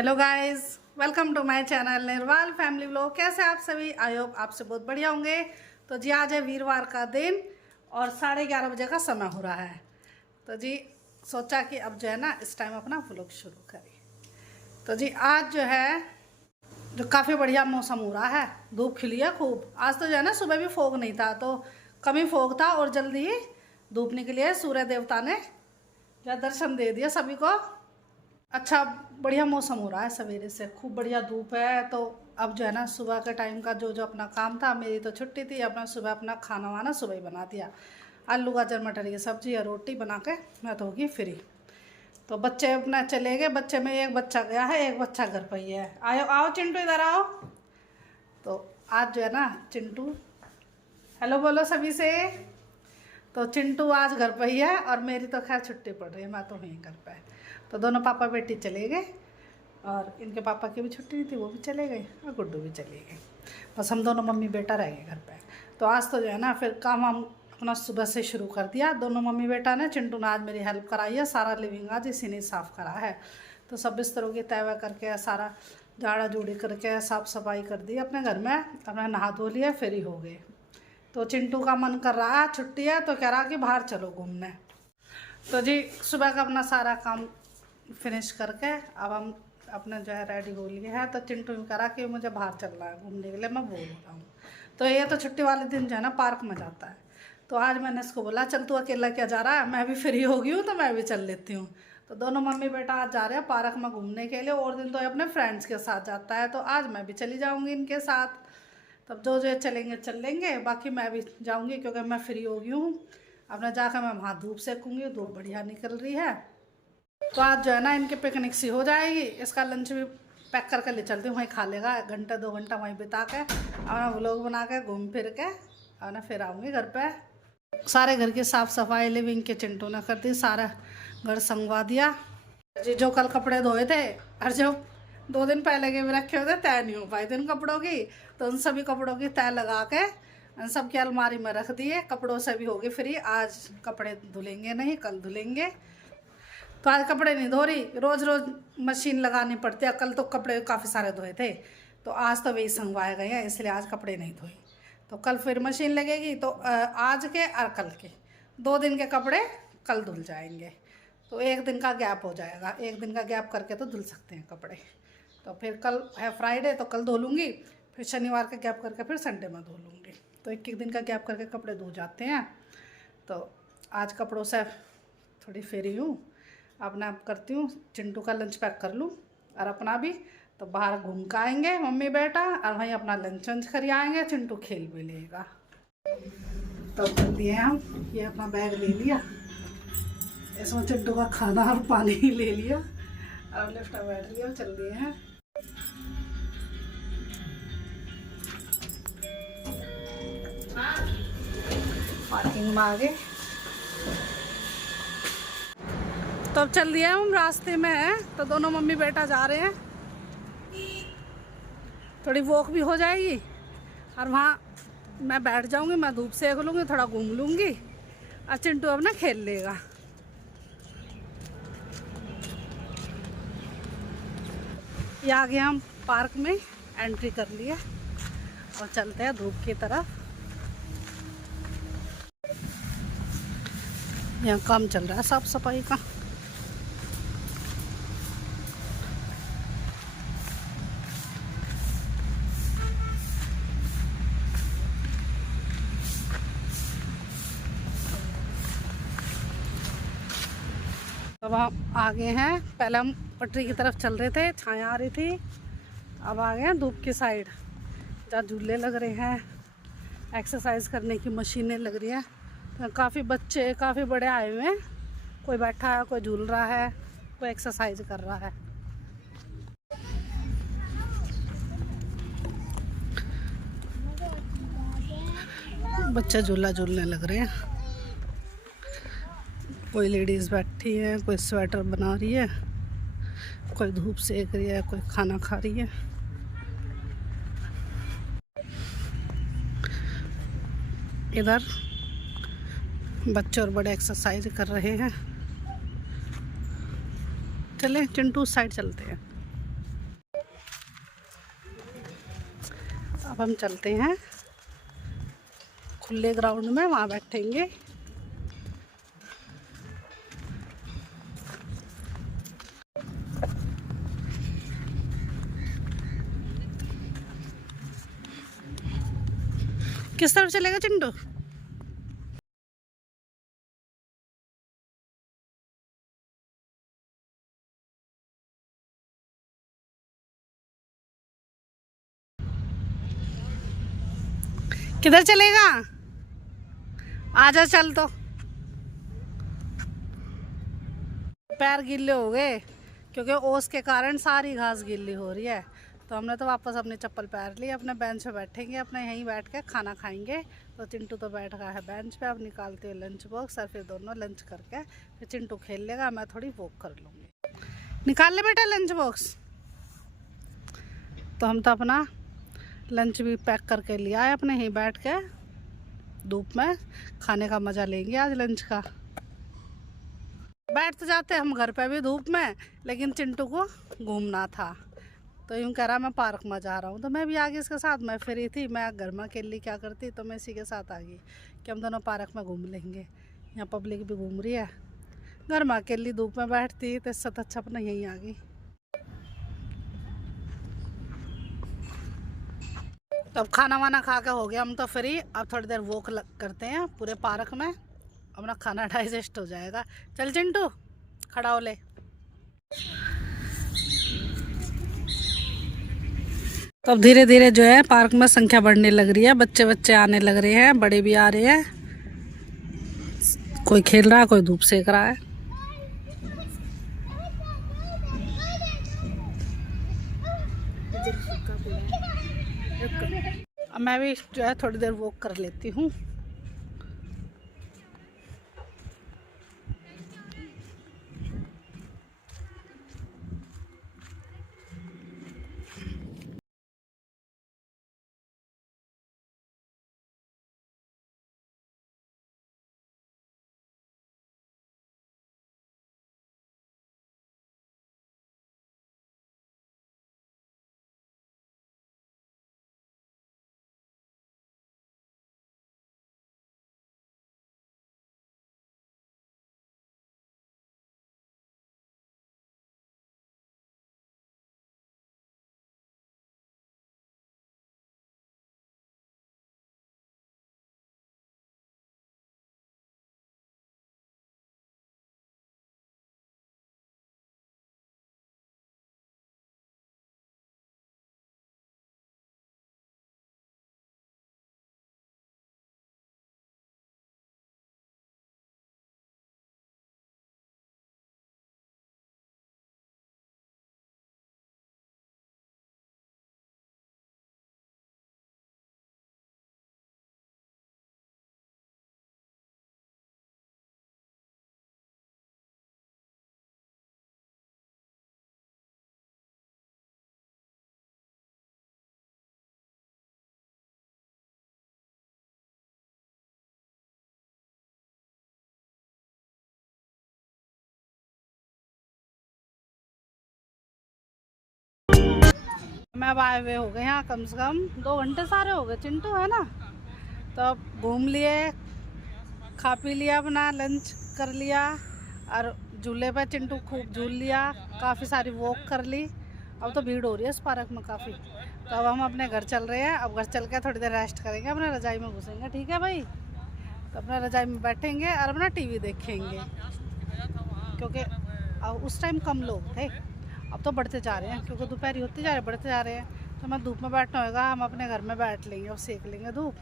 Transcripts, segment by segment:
Hello guys, welcome to my channel Nirwal family vlog. कैसे आप सभी? आई होप आपसे बहुत बढ़िया होंगे। तो जी आज है वीरवार का दिन और 11:30 बजे का समय हो रहा है। तो जी सोचा कि अब जो है ना इस टाइम अपना व्लॉग शुरू करें। तो जी आज जो है जो काफ़ी बढ़िया मौसम हो रहा है, धूप खिली है खूब। आज तो जो है ना सुबह भी फोग नहीं था, तो कम ही फोग था और जल्दी ही धूप निकली है। सूर्य देवता ने जो दर्शन दे दिया सभी को। अच्छा बढ़िया मौसम हो रहा है, सवेरे से खूब बढ़िया धूप है। तो अब जो है ना सुबह के टाइम का जो अपना काम था, मेरी तो छुट्टी थी, अपना सुबह अपना खाना वाना सुबह ही बना दिया। आलू गाजर मटर की सब्जी या रोटी बना के मैं तो होगी फ्री। तो बच्चे अपना चले गए, बच्चे में एक बच्चा गया है, एक बच्चा घर पर ही है। आओ आओ चिंटू इधर आओ। तो आज जो है ना चिंटू हेलो बोलो सभी से। तो चिंटू आज घर पर ही है और मेरी तो खैर छुट्टी पड़ रही है, मैं तो वहीं घर पर है। तो दोनों पापा बेटी चले गए और इनके पापा की भी छुट्टी नहीं थी, वो भी चले गए और गुड्डू भी चले गए। बस हम दोनों मम्मी बेटा रह गए घर पे। तो आज तो जो है ना फिर काम हम अपना सुबह से शुरू कर दिया दोनों मम्मी बेटा ने। चिंटू ने आज मेरी हेल्प कराई है, सारा लिविंग आज इसी ने साफ़ करा है। तो सब बिस्तरों की तय करके सारा झाड़ा झूड़ी करके साफ़ सफाई कर दी अपने घर में। अपने नहा धो लिया, फ्री हो गए। तो चिंटू का मन कर रहा है, छुट्टी है तो कह रहा कि बाहर चलो घूमने। तो जी सुबह का अपना सारा काम फिनिश करके अब हम अपने जो है रेडी हो लिए हैं। तो चिंटू ने कहा कि मुझे बाहर चलना है घूमने के लिए, मैं बोर हो रहा हूँ। तो ये तो छुट्टी वाले दिन जो है ना पार्क में जाता है। तो आज मैंने इसको बोला चल तू अकेला क्या जा रहा है, मैं भी फ्री हो गई हूँ तो मैं भी चल लेती हूँ। तो दोनों मम्मी बेटा आज जा रहे हैं पार्क में घूमने के लिए। और दिन तो अपने फ्रेंड्स के साथ जाता है, तो आज मैं भी चली जाऊँगी इनके साथ। तब जो चलेंगे चल लेंगे, बाकी मैं भी जाऊँगी क्योंकि मैं फ्री हो गई हूँ। अपना जाकर मैं वहाँ धूप सेकूँगी, धूप बढ़िया निकल रही है। तो आज जो है ना इनके पिकनिक सी हो जाएगी। इसका लंच भी पैक करके ले चलती हूँ, वहीं खा लेगा। 1 घंटा 2 घंटा वहीं बिता के अपना व्लॉग बना के घूम फिर के और ना फिर आऊँगी घर पे। सारे घर की साफ़ सफाई लिविंग के चिंटू ने कर दी, सारा घर संगवा दिया। जी जो कल कपड़े धोए थे और जो 2 दिन पहले के भी रखे हुए थे, तय नहीं हो पाई थी उन कपड़ों की। तो उन सभी कपड़ों की तय लगा के सबकी अलमारी में रख दिए। कपड़ों से भी होगी फ्री। आज कपड़े धुलेंगे नहीं, कल धुलेंगे। तो आज कपड़े नहीं धो रही, रोज़ रोज़ मशीन लगानी पड़ती है। कल तो कपड़े काफ़ी सारे धोए थे, तो आज तो वही संगवाए गए हैं, इसलिए आज कपड़े नहीं धोए। तो कल फिर मशीन लगेगी, तो आज के और कल के 2 दिन के कपड़े कल धुल जाएंगे। तो 1 दिन का गैप हो जाएगा, 1 दिन का गैप करके तो धुल सकते हैं कपड़े। तो फिर कल है फ्राइडे, तो कल धो लूँगी। फिर शनिवार का गैप करके फिर संडे में धो लूँगी। तो 1 दिन का गैप करके कपड़े धो जाते हैं। तो आज कपड़ों से थोड़ी फ्री हूँ। अपना करती हूँ, चिंटू का लंच पैक कर लूँ और अपना भी। तो बाहर घूम के आएंगे मम्मी बेटा और वहीं अपना लंच वंच कर आएंगे। चिंटू खेल भी लेगा। तो कर दिए हम, ये अपना बैग ले लिया, इसमें चिंटू का खाना और पानी ले लिया और लिफ्ट में बैठ लिया, चल दिए हैं। पार्किंग में आ गए। तो अब चल दिया हम रास्ते में हैं। तो दोनों मम्मी बेटा जा रहे हैं, थोड़ी वॉक भी हो जाएगी और वहाँ मैं बैठ जाऊंगी, मैं धूप सेक लूँगी, थोड़ा घूम लूँगी और चिंटू अब ना खेल लेगा। ये आगे हम पार्क में एंट्री कर लिए और चलते हैं धूप की तरफ। यहाँ काम चल रहा है साफ सफाई का। अब हम आगे हैं, पहले हम पटरी की तरफ चल रहे थे, छाया आ रही थी। अब आ गए हैं धूप की साइड, जहाँ झूले लग रहे हैं, एक्सरसाइज करने की मशीनें लग रही हैं। तो काफ़ी बच्चे काफ़ी बड़े आए हुए हैं, कोई बैठा है, कोई झूल रहा है, कोई एक्सरसाइज कर रहा है। बच्चे झूला झूलने लग रहे हैं। कोई लेडीज़ बैठी है, कोई स्वेटर बना रही है, कोई धूप सेक रही है, कोई खाना खा रही है। इधर बच्चे और बड़े एक्सरसाइज कर रहे हैं। चलें चिंटू साइड चलते हैं। अब हम चलते हैं खुले ग्राउंड में, वहाँ बैठेंगे। किस तरफ चलेगा चिंटू? किधर चलेगा? आजा चल। तो पैर गीले हो गए क्योंकि ओस के कारण सारी घास गीली हो रही है, तो हमने तो वापस अपनी चप्पल पहन ली। अपने बेंच पे बैठेंगे, अपने यहीं बैठ के खाना खाएंगे। तो चिंटू तो बैठ गया है बेंच पे। अब निकालते हुए लंच बॉक्स और फिर दोनों लंच करके फिर चिंटू खेल लेगा, मैं थोड़ी वॉक कर लूँगी। निकाल ले बेटा लंच बॉक्स। तो हम तो अपना लंच भी पैक करके लिया है, अपने यहीं बैठ के धूप में खाने का मज़ा लेंगे आज लंच का। बैठ तो जाते हम घर पे भी धूप में, लेकिन चिंटू को घूमना था तो यूँ कह रहा मैं पार्क में जा रहा हूँ। तो मैं भी आ गई इसके साथ। मैं फ्री थी, मैं घर में अकेली क्या करती, तो मैं इसी के साथ आ गई कि हम दोनों पार्क में घूम लेंगे। यहाँ पब्लिक भी घूम रही है, घर में अकेली धूप में बैठती तो इससे अच्छा अपना यहीं आ गई। तो अब खाना वाना खा के हो गया हम तो फ्री। अब थोड़ी देर वॉक करते हैं पूरे पार्क में, अपना खाना डाइजेस्ट हो जाएगा। चल चिंटू खड़ा हो ले। तो अब धीरे धीरे जो है पार्क में संख्या बढ़ने लग रही है, बच्चे बच्चे आने लग रहे हैं, बड़े भी आ रहे हैं। कोई खेल रहा है, कोई धूप सेक रहा है। अब मैं भी जो है थोड़ी देर वॉक कर लेती हूँ। मैं अब आए हुए हो गए यहाँ कम से कम 2 घंटे सारे हो गए चिंटू, है ना। तो अब घूम लिए, खा पी लिया, अपना लंच कर लिया और झूले पे चिंटू खूब झूल लिया, काफ़ी सारी वॉक कर ली। अब तो भीड़ हो रही है इस पार्क में काफ़ी। तो अब हम अपने घर चल रहे हैं। अब घर चल के थोड़ी देर रेस्ट करेंगे, अपने रजाई में घुसेंगे, ठीक है भाई। तो अपना रजाई में बैठेंगे और अपना टीवी देखेंगे, क्योंकि अब उस टाइम कम लोग थे, अब तो बढ़ते जा रहे हैं क्योंकि दोपहरी होती जा रही है, बढ़ते जा रहे हैं। तो मैं धूप में बैठना होगा, हम अपने घर में बैठ लेंगे और सेक लेंगे धूप,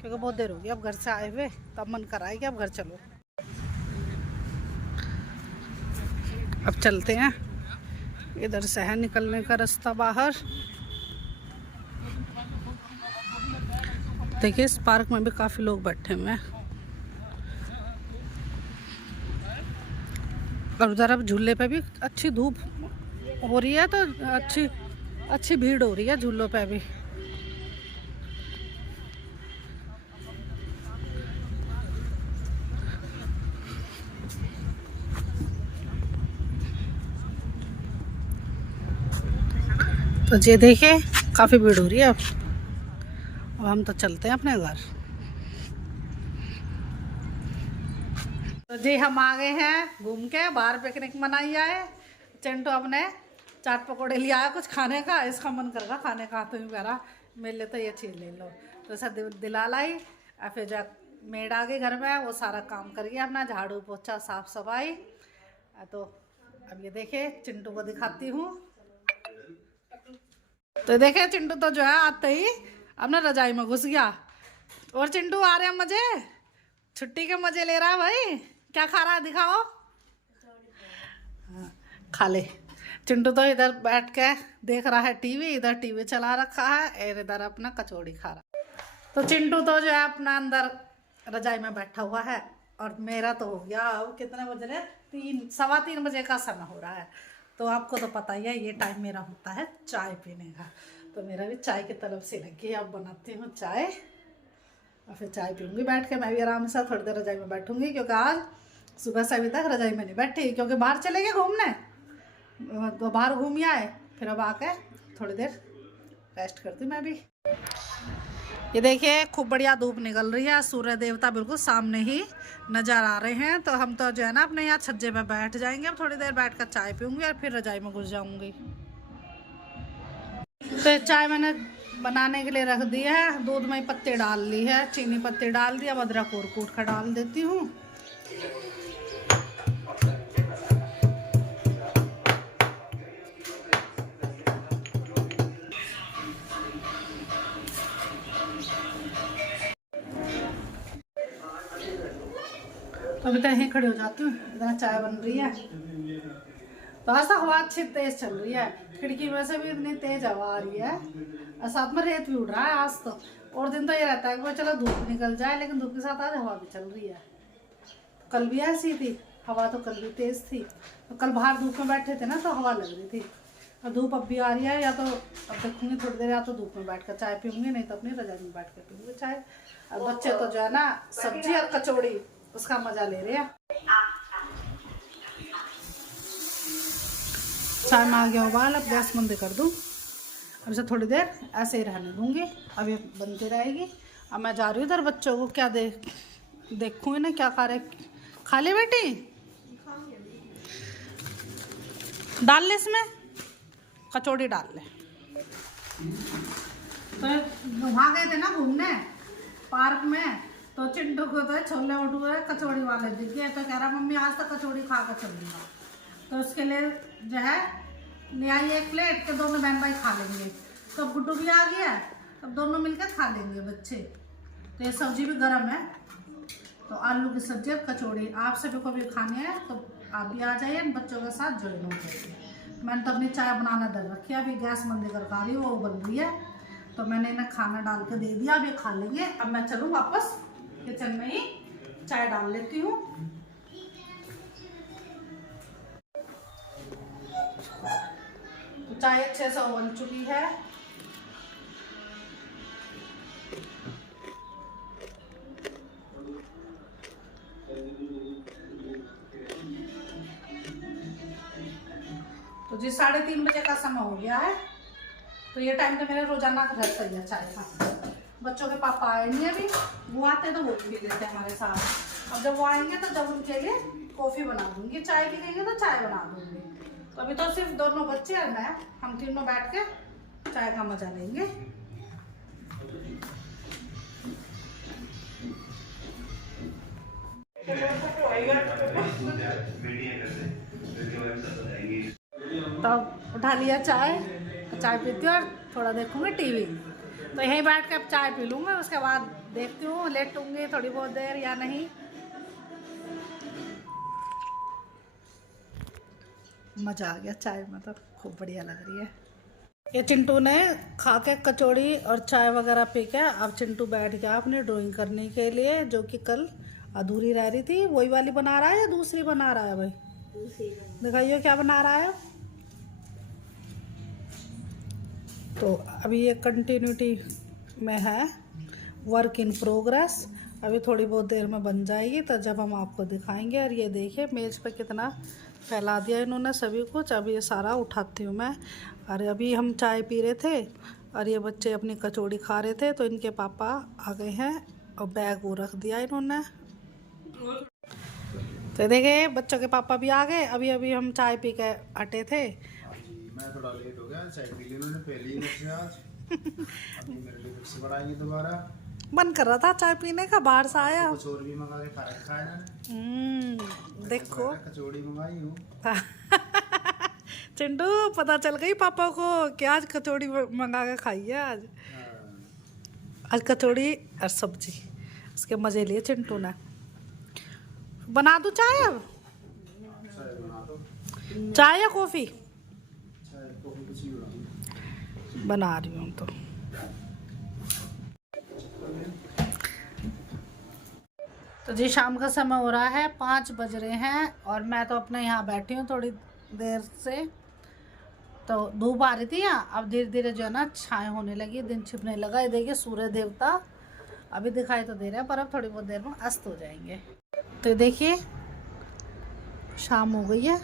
क्योंकि बहुत देर होगी अब घर से आए हुए। तब मन कर आए कि अब घर चलो। अब चलते हैं, इधर से है निकलने का रास्ता बाहर। देखिए इस पार्क में भी काफ़ी लोग बैठे हुए हैं। और उधर अब झूले पे भी अच्छी धूप हो रही है, तो अच्छी भीड़ हो रही है झूलों पे भी। तो ये देखिए काफ़ी भीड़ हो रही है अब। अब हम तो चलते हैं अपने घर। तो जी हम आ गए हैं घूम के, बाहर पिकनिक मनाई आए। चिंटू अपने चाट पकौड़े लिया है कुछ खाने का, इसका मन करेगा खाने का, तो कह रहा मेरे लिए तो ये चीज़ ले लो, तो ऐसा दिला लाई। और फिर जा मेड आ गई घर में, वो सारा काम कर गया अपना, झाड़ू पोछा साफ सफाई। तो अब ये देखे चिंटू को दिखाती हूँ। तो देखे चिंटू तो जो है आते ही अपना रजाई में घुस गया। और चिंटू आ रहे हैं मजे, छुट्टी के मजे ले रहा है भाई। क्या खा रहा है दिखाओ। हाँ, खा ले। चिंटू तो इधर बैठ के देख रहा है टीवी, इधर टीवी चला रखा है और इधर अपना कचौड़ी खा रहा है। तो चिंटू तो जो है अपना अंदर रजाई में बैठा हुआ है, और मेरा तो हो गया कितने बज रहे, 3 सवा 3 बजे का समय हो रहा है। तो आपको तो पता ही है ये टाइम मेरा होता है चाय पीने का। तो मेरा भी चाय की तरफ से लगी, अब बनाती हूँ चाय और फिर चाय पीऊँगी बैठ के। मैं भी आराम से थोड़ी देर रजाई में बैठूँगी, क्योंकि आज सुबह से अभी तक रजाई में नहीं बैठी, क्योंकि बाहर चले गए घूमने, तो बाहर घूम आए, फिर अब आके थोड़ी देर रेस्ट करती मैं भी। ये देखिए खूब बढ़िया धूप निकल रही है, सूर्य देवता बिल्कुल सामने ही नज़र आ रहे हैं। तो हम तो जो है ना अपने यहाँ छज्जे पे बैठ जाएंगे, अब थोड़ी देर बैठकर चाय पीऊँगी और फिर रजाई में घुस जाऊँगी। तो चाय मैंने बनाने के लिए रख दी है, दूध में पत्ती डाल ली है, चीनी पत्ती डाल दिया, अदरक और कूट कर डाल देती हूँ। तो अभी तो यहीं खड़ी हो जाती हूँ, इतना चाय बन रही है। तो ऐसा हवा अच्छी तेज चल रही है, खिड़की में से भी इतनी तेज हवा आ रही है, और साथ में रेत भी उड़ रहा है आज तो। और दिन तो ये रहता है कि वो चलो धूप निकल जाए, लेकिन धूप के साथ आज हवा भी चल रही है। तो कल भी ऐसी थी हवा, तो कल भी तेज थी। तो कल बाहर धूप में बैठे थे ना, तो हवा लग रही थी। और धूप अब भी आ रही है, या तो अब देखूंगी थोड़ी देर, या तो धूप में बैठ कर चाय पीऊँगी, नहीं तो अपनी रजाई में बैठ कर पीऊँगी चाय। और बच्चे तो जो है ना सब्जी और कचौड़ी उसका मजा ले रहे हैं। चाय में आ गया उबाल, अब गैस बंद कर दूँ। अब से थोड़ी देर ऐसे ही रहने दूँगी, अब ये बनती रहेगी। अब मैं जा रही हूँ इधर बच्चों को क्या देखूँगी ना क्या खा रहे। खा ले बेटी, डाल ले इसमें कचौड़ी डाल ले। तो वहाँ गए थे ना घूमने पार्क में, तो चिंटू को तो छोले भटूरे कचौड़ी वाले दिख गए, तो कह रहा मम्मी आज तक कचौड़ी खा कर चलूँगा। तो उसके लिए जो है ले आई एक प्लेट के दोनों बहन भाई खा लेंगे। तो गुड्डू भी आ गया, अब दोनों मिलकर खा लेंगे बच्चे। तो ये सब्जी भी गर्म है, तो आलू की सब्जी और कचौड़ी आप सभी को भी खानी है तो आप भी आ जाइए, बच्चों के साथ ज्वाइन हो जाइए। मैंने तो अपनी चाय बनाना डर रखी है, अभी गैस बंद कर खा रही हूँ, वो बन रही है। तो मैंने इन्हें खाना डाल के दे दिया, अब ये खा लेंगे। अब मैं चलूँ वापस किचन में ही चाय डाल लेती हूँ। तो चाय अच्छे से उबल चुकी है। तो जी 3:30 बजे का समय हो गया है। तो ये टाइम तो मेरे रोजाना का रहता ही है चाय का। बच्चों के पापा आए नहीं अभी, वो आते तो वो पी लेते हैं हमारे साथ। और जब वो आएंगे तो जब उनके लिए कॉफ़ी बना दूंगी, चाय पीएंगे तो चाय बना दूंगी। तो अभी तो सिर्फ दोनों बच्चे और मैं, हम तीनों बैठ के चाय का मजा लेंगे। तो उठा लिया चाय, चाय पीती हूँ और थोड़ा देखूंगी टीवी। तो यहीं बैठ के अब चाय पी लूँगा, उसके बाद देखती हूँ लेटूंगी थोड़ी बहुत देर या नहीं। मज़ा आ गया चाय में, तो खूब बढ़िया लग रही है। ये चिंटू ने खा के कचौड़ी और चाय वगैरह पी के अब चिंटू बैठ गया अपनी ड्राइंग करने के लिए, जो कि कल अधूरी रह रही थी। वही वाली बना रहा है या दूसरी बना रहा है भाई? दिखाइए क्या बना रहा है। तो अभी ये कंटिन्यूटी में है, वर्क इन प्रोग्रेस। अभी थोड़ी बहुत देर में बन जाएगी, तो जब हम आपको दिखाएंगे। और ये देखिए मेज़ पे कितना फैला दिया इन्होंने सभी कुछ। अभी ये सारा उठाती हूँ मैं। अरे अभी हम चाय पी रहे थे, और ये बच्चे अपनी कचौड़ी खा रहे थे तो इनके पापा आ गए हैं और बैग वो रख दिया इन्होंने। तो देखे बच्चों के पापा भी आ गए। अभी अभी हम चाय पी के हटे थे। मैं थोड़ा लेट हो गया, चाय पी ली मैंने पहले ही से आज। अभी मेरे लिए फिर से बनाएंगे दोबारा। मन कर रहा था चाय पीने का, बाहर से आया। कुछ और भी मंगा के खा रखा है ना। देखो कचौड़ी मंगाई हूँ। चिंटू पता चल गई पापा को कि आज कचौड़ी मंगा के खाई है। आज कचौड़ी और सब्जी, उसके मजे लिए चिंटू ने। बना दूं चाय अब? चाय या कॉफी? बना रही हूँ तो जी शाम का समय हो रहा है, 5 बज रहे हैं और मैं तो अपने यहाँ बैठी हूँ थोड़ी देर से। तो धूप आ रही थी यहाँ, अब धीरे धीरे जो है ना छाए होने लगी, दिन छिपने लगा। ये देखिए सूर्य देवता अभी दिखाई तो दे रहा है पर अब थोड़ी बहुत देर में अस्त हो जाएंगे। तो देखिए शाम हो गई है,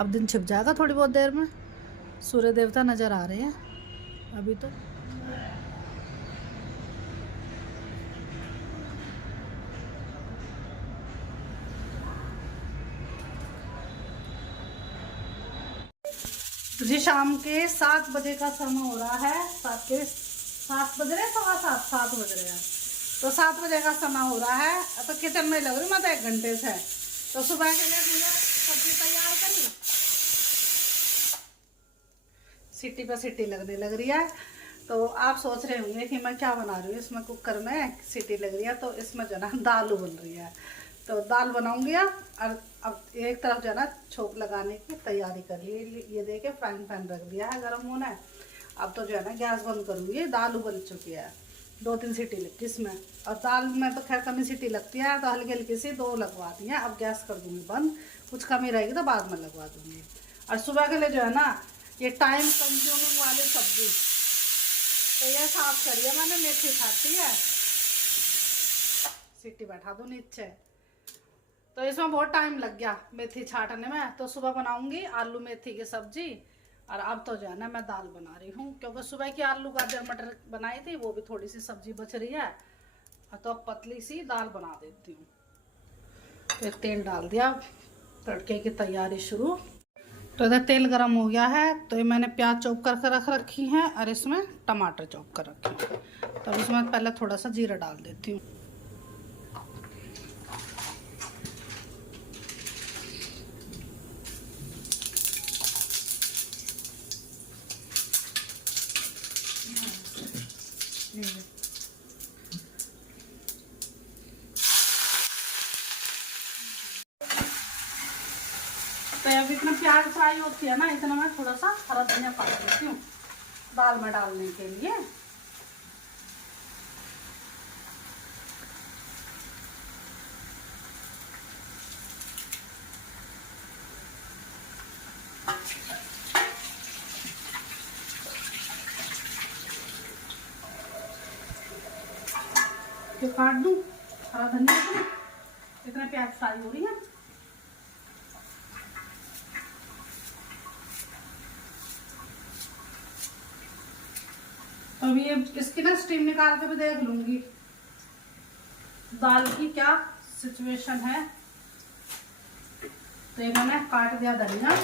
अब दिन छिप जाएगा थोड़ी बहुत देर में। सूर्य देवता नज़र आ रहे हैं अभी तो। जी शाम के 7 बजे का समय हो रहा है। 7 बज रहे हैं, 7 बज रहे हैं। तो 7 बजे का समय हो रहा है। तो किचन में लग रही मैं तो 1 घंटे से। तो सुबह के लिए मुझे सब्जी तैयार करी, सीटी पे सीटी लगने लग रही है। तो आप सोच रहे होंगे कि मैं क्या बना रही हूँ, इसमें कुकर में सीटी लग रही है तो इसमें जो है ना दाल उबल रही है। तो दाल बनाऊंगी और अब एक तरफ जो है ना छोंक लगाने की तैयारी कर ली। ये देखिए फ्राइंग पैन रख दिया है गर्म होना है। अब तो जो है ना गैस बंद करूँगी। दाल उबल चुकी है, 2-3 सीटी लगती इसमें। और दाल में तो खैर कमी सीटी लगती है तो हल्की हल्की सी 2 लगवा दी हैं। अब गैस कर दूँगी बंद, कुछ कमी रहेगी तो बाद में लगवा दूँगी। और सुबह के लिए जो है ना ये टाइम कंज्यूमिंग वाली सब्जी, तो ये साफ करिए मैंने, मेथी खाती है, सीटी बैठा दूँ नीचे। तो इसमें बहुत टाइम लग गया मेथी छाटने में। तो सुबह बनाऊंगी आलू मेथी की सब्जी और अब तो जो है ना मैं दाल बना रही हूँ, क्योंकि सुबह की आलू गाजर मटर बनाई थी वो भी थोड़ी सी सब्जी बच रही है। तो अब पतली सी दाल बना देती हूँ। फिर तेल डाल दिया, तड़के की तैयारी शुरू। तो इधर तेल गरम हो गया है। तो ये मैंने प्याज चॉप करके रख रखी हैं और इसमें टमाटर चॉप कर रखे हैं। तो अब इसमें पहले थोड़ा सा जीरा डाल देती हूँ। तो अब इतना प्याज फ्राई होती है ना, इतना मैं थोड़ा सा हरा धनिया काट देती हूँ दाल में डालने के लिए। तो काट दूँ हरा धनिया, इतना प्याज फ्राई हो रही है। अभी ये इसकी ना स्टीम निकाल के भी देख लूंगी दाल की क्या सिचुएशन है। तो ये मैंने काट दिया धनिया।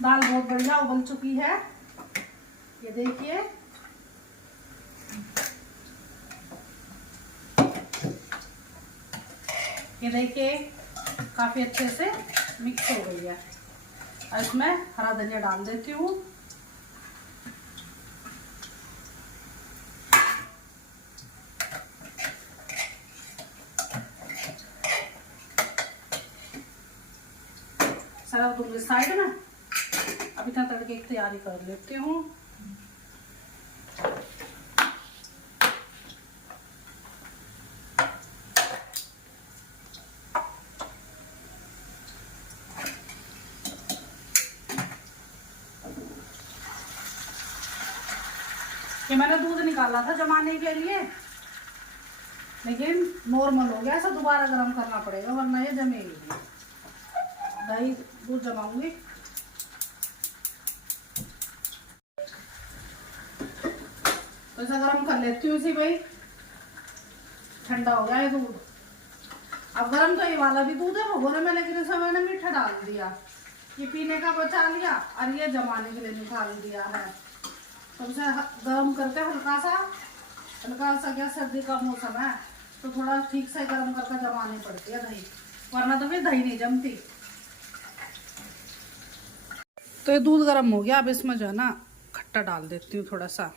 दाल बहुत बढ़िया उबल चुकी है, ये देखिए। ये देखिए काफी अच्छे से मिक्स हो गई है। और इसमें हरा धनिया डाल देती हूँ। सरफ दूंगी साइड में। अभी तक तड़के की तैयारी कर लेती हूँ। कि मैंने दूध निकाला था जमाने के लिए, लेकिन नॉर्मल हो गया, ऐसा दोबारा गर्म करना पड़ेगा वरना ये जमेगी नहीं। दही दूध जमाऊंगी। तो ऐसा गर्म कर लेती हूँ इसी भाई। ठंडा हो गया है दूध। अब गर्म तो ये वाला भी दूध है भगोने में, लेकिन इसमें मैंने मीठा डाल दिया। ये पीने का बचा लिया और ये जमाने के लिए निकाल दिया है। तो उसे गर्म करके हल्का सा क्या, सर्दी का मौसम है तो थोड़ा ठीक से गर्म करके जमानी पड़ती है दही, वरना तो फिर दही नहीं जमती। तो ये दूध गर्म हो गया। अब इसमें जो है ना खट्टा डाल देती हूँ थोड़ा सा।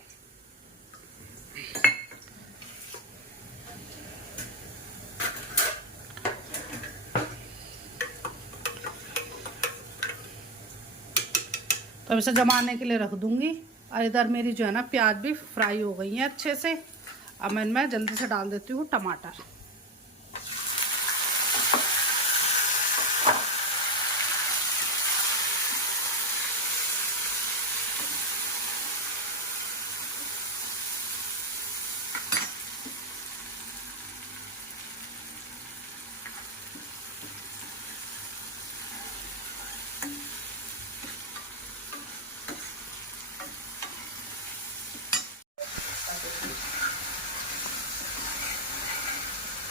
तो इसे जमाने के लिए रख दूंगी। और इधर मेरी जो है ना प्याज भी फ्राई हो गई है अच्छे से। अब मैं इनमें जल्दी से डाल देती हूँ टमाटर।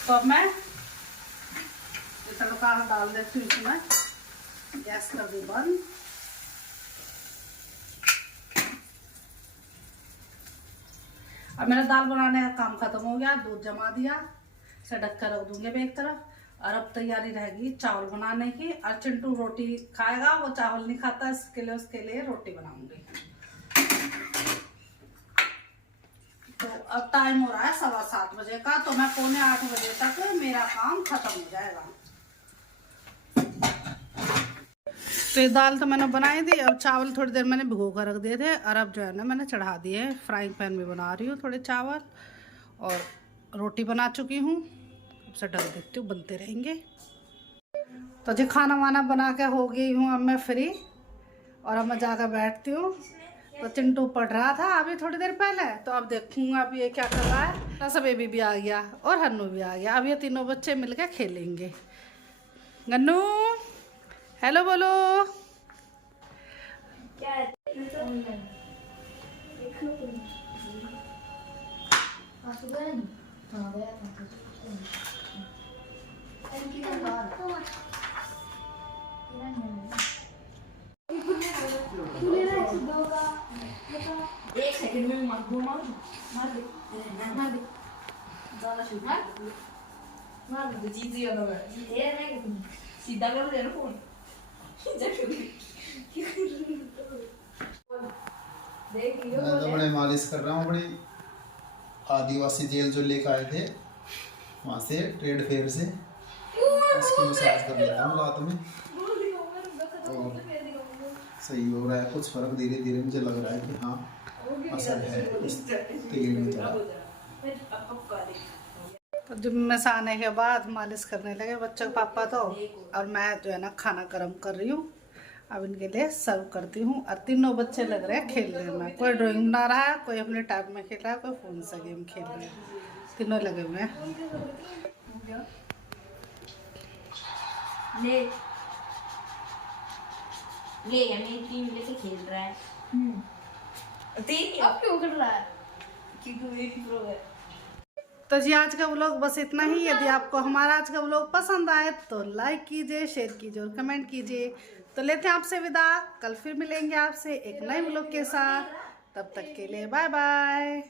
तो अब मैं तड़का डाल देती हूँ इसमें। गैस कर दूँ बंद। अब मेरा दाल बनाने का काम खत्म हो गया। दूध जमा दिया, इसे ढक कर रख दूंगी एक तरफ। और अब तैयारी रहेगी चावल बनाने की। और चिंटू रोटी खाएगा, वो चावल नहीं खाता, उसके लिए रोटी बनाऊंगी। तो अब टाइम हो रहा है 7:15 बजे का, तो मैं 7:45 बजे तक मेरा काम खत्म हो जाएगा। तो ये दाल तो मैंने बनाई दी। और चावल थोड़ी देर मैंने भिगो कर रख दिए थे, और अब जो है ना मैंने चढ़ा दिए। फ्राइंग पैन में बना रही हूँ थोड़े चावल, और रोटी बना चुकी हूँ। अब से डाल देती हूँ, बनते रहेंगे। तो जी खाना वाना बना के हो गई हूँ अब मैं फ्री, और अब मैं जाकर बैठती हूँ। तो चिंटू पढ़ रहा था अभी थोड़ी देर पहले, तो अब देखूंगा अब ये क्या कर रहा है। सब बेबी भी आ गया और हन्नू भी आ गया। अब ये तीनों बच्चे मिलकर खेलेंगे। गन्नू हेलो बोलो। एक सेकंड में मार दे ज़्यादा शूट मार दे जीजी वाला मैं सीधा कर दे ना फोन। मैं तो बड़े मालिश कर रहा हूँ। बड़ी आदिवासी जेल जो लेकर आए थे वहाँ से, ट्रेड फेयर से, उसकी मसाज कर लेता हूँ रात में। और सही हो रहा है, कुछ फर्क धीरे धीरे मुझे लग रहा है कि हाँ असर है इस तेल में थोड़ा। तो जिम में से आने के बाद मालिश करने लगे बच्चों के पापा तो, और मैं जो है ना खाना गर्म कर रही हूँ। अब इनके लिए सर्व करती हूँ। और तीनों बच्चे लग रहे हैं खेलने में। कोई ड्राइंग बना रहा है, कोई अपने टाइप में खेल रहा है, कोई फोन से गेम खेल रहे हैं। तीनों लगे हुए हैं। ले यानी टीम जैसे खेल रहा है। अब क्यों कर रहा है? क्योंकि एक प्रो है। तो जी आज का व्लॉग बस इतना ही। यदि आपको हमारा आज का व्लॉग पसंद आए तो लाइक कीजिए, शेयर कीजिए और कमेंट कीजिए। तो लेते हैं आपसे विदा। कल फिर मिलेंगे आपसे एक नए व्लॉग के साथ। तब तक के लिए बाय बाय।